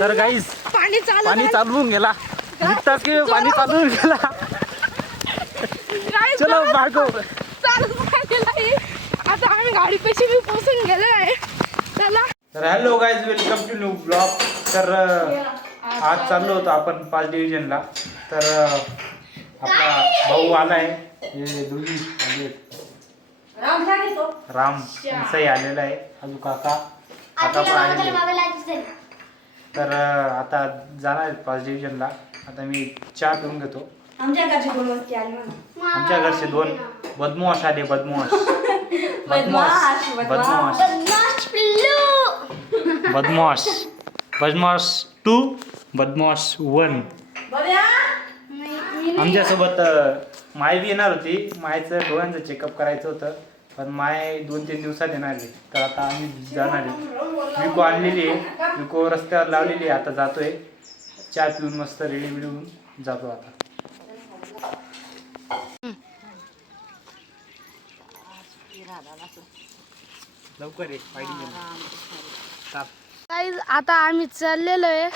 तर गाईस पाणी चालवून गेला निघताच की पाणी चालवून गेला चलो भागो आता आम्ही गाडी पैसे मी पोहोचून गेलो आहे चला. तर hello guys welcome to new blog. तर आज चाललो होतो आपण 5 डिव्हिजनला. तर आपला भाऊ आलाय हे दोघी आले राम सई आलेला आहे अजून काका पण आलेले. तर आता जाणार आहेत 5 डिव्हिजनला. आता मी चहा पिऊन घेतो. आमच्या घरचे 2 बदमाश आले बदमाश बदमाश 2 बदमाश 1. आमच्यासोबत माय बी येणार होती. मायचं डोळ्यांचं चेकअप करायचं होतं पण माय 2-3 दिवसात येणार आहे. तर आता आम्ही जाणार आहे. विको आणलेली आहे. विको रस्त्यावर लावलेली आहे. आता जातोय चहा पिऊन मस्त रेडी बिडून जातो आता. लवकर आता आम्ही चाललेलो आहे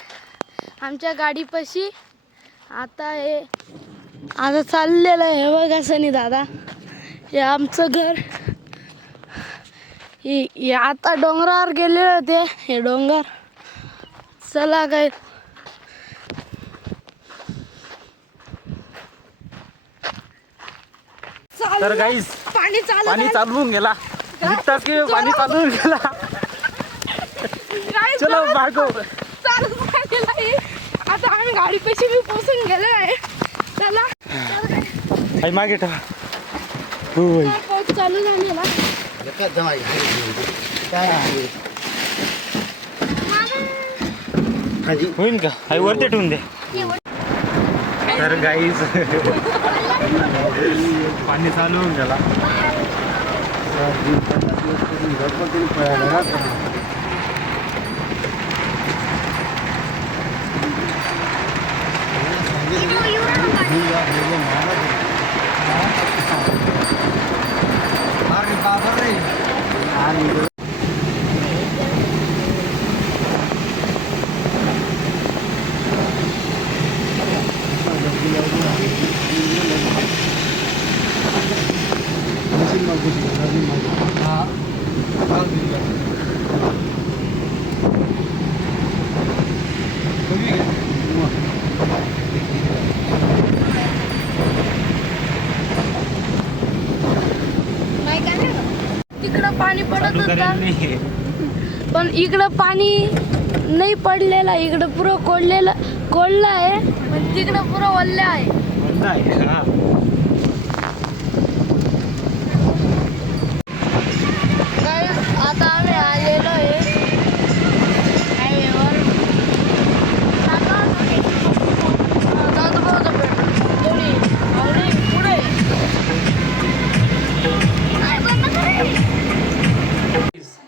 आमच्या गाडीपाशी. आता चाललेलं आहे बघा सनी दादा. हे आमचं घर. हे आता डोंगरावर गेलेले होते. हे डोंगर चला काय तर गाईस पाणी चालवून गेला निघताच की पाणी चालवून गेला चलो भागो. आता आम्ही गाडी पैसे मी पोहोचून गेलो आहे चला. आई मागे ठेवा. पाऊस चालू झालेला होईल का आई वरती ठेवून दे. तर गाईज पाणी चालू होऊन गेला. तिकडं पाणी पडत होतं पण इकडं पाणी नाही पडलेलं. इकडं पुरं कोळलं आहे पण तिकडं पुरं वल्लं आहे. आता आम्ही आलेलो आहे हायवेवर. पुढे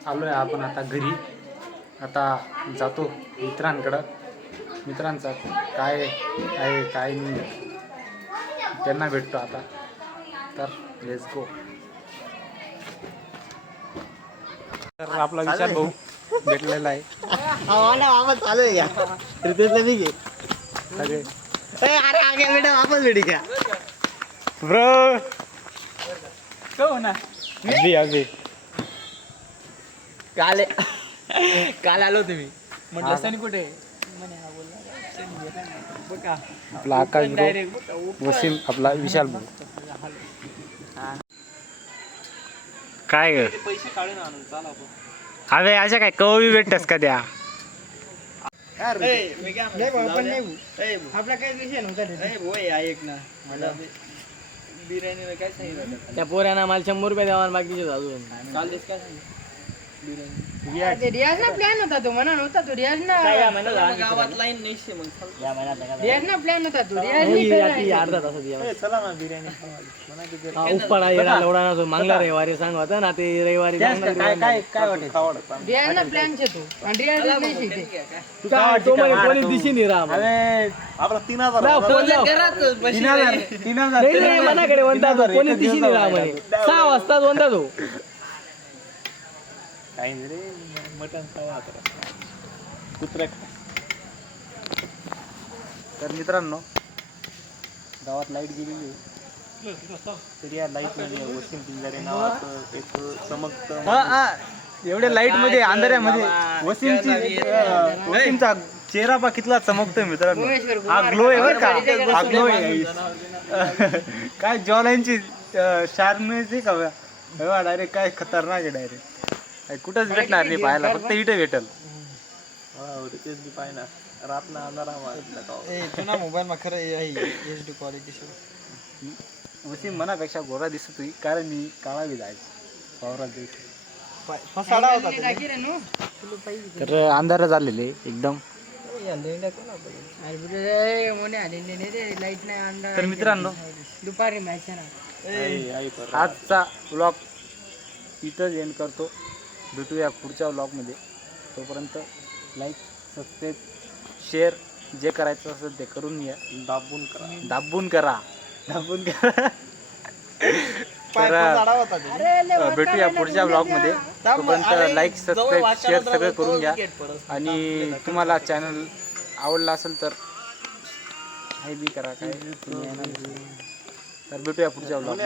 आलोय आपण आता घरी. आता जातो मित्रांकडं. मित्रांचा काय आहे काय नाही त्यांना भेटतो आता. तर लेट्स गो. तर आपला विचार भाऊ भेटलेला आहे. चालू आहे का रितेशला मी घे. अरे आगे बेटा वापस भेटी क्या ब्रो हो ना अभी काल आलो तुम्ही म्हटलं सनी कुठे आपला आकाश ब्रो वसीम आपला विशाल भाऊ. काय ग पैसे काढून आणून चाल आपण. अबे अशा काय कवी भेटतस का द्या. आपला काही विषय नव्हता. ऐक ना मला बिर्याणीला काय सांगितलं त्या पोऱ्यानं मला 100 रुपये द्यावा बाकीचे अजून चालतेस काय सांगितलं. रियाज ना प्लॅन होता तो म्हणा नव्हता तो रियाज ना गावात लाईन नाही रियाज ना प्लॅन होता तो अर्धा तासात चला ना बिर्याणी उपडा येडा लवडा ना तो मागला रविवारी सांग होता ना ते रविवारी काय वाटत रियाज ना प्लॅन छे तो आणि रियाज नाही शिकते तू काय तो म्हणे कोणी दिशी नाही राम अरे आपला 3000 नाही मनाकडे म्हणता तो कोणी दिशी नाही राम म्हणे 6 वाजता म्हणता तो काही रे मटन कुत्रा तर मित्रांनो गावात लाईट गेलेली आहे. तर या लाईट मध्ये वसीम पिंजारे नावाचं एक चमकतं एवढ्या लाईट मध्ये अंधाऱ्यामध्ये वसीमचा चेहरा पा कितला चमकतोय मित्रांनो. हा ग्लो आहे बरं का, हा ग्लो आहे. काय जॉलांची शार्पनेस आहे का डायरेक्ट, काय खतरनाक आहे डायरेक्ट. कुठंच भेटणार नाही पाहायला, फक्त इथे भेटल. मोबाईल मा खरं एच डी क्वालिटी वसीम मनापेक्षा गोरा दिसत होती, कारण मी काळा बी जायचो वावरात दिवशी. फसाडा होता तर अंधार झालेले एकदम. तर मित्रांनो दुपारी मॅच आजचा व्लॉग इथंच एंड करतो. भेटूया पुढच्या व्लॉगमध्ये. तोपर्यंत लाईक, सबस्क्राईब, शेअर जे करायचं असेल ते करून घ्या. दाबून करा. तर भेटूया पुढच्या ब्लॉगमध्ये. तोपर्यंत लाईक, सबस्क्राईब, शेअर सगळं करून घ्या. आणि तुम्हाला चॅनल आवडला असेल तर हाय बी करा. काय तर भेटूया पुढच्या ब्लॉग.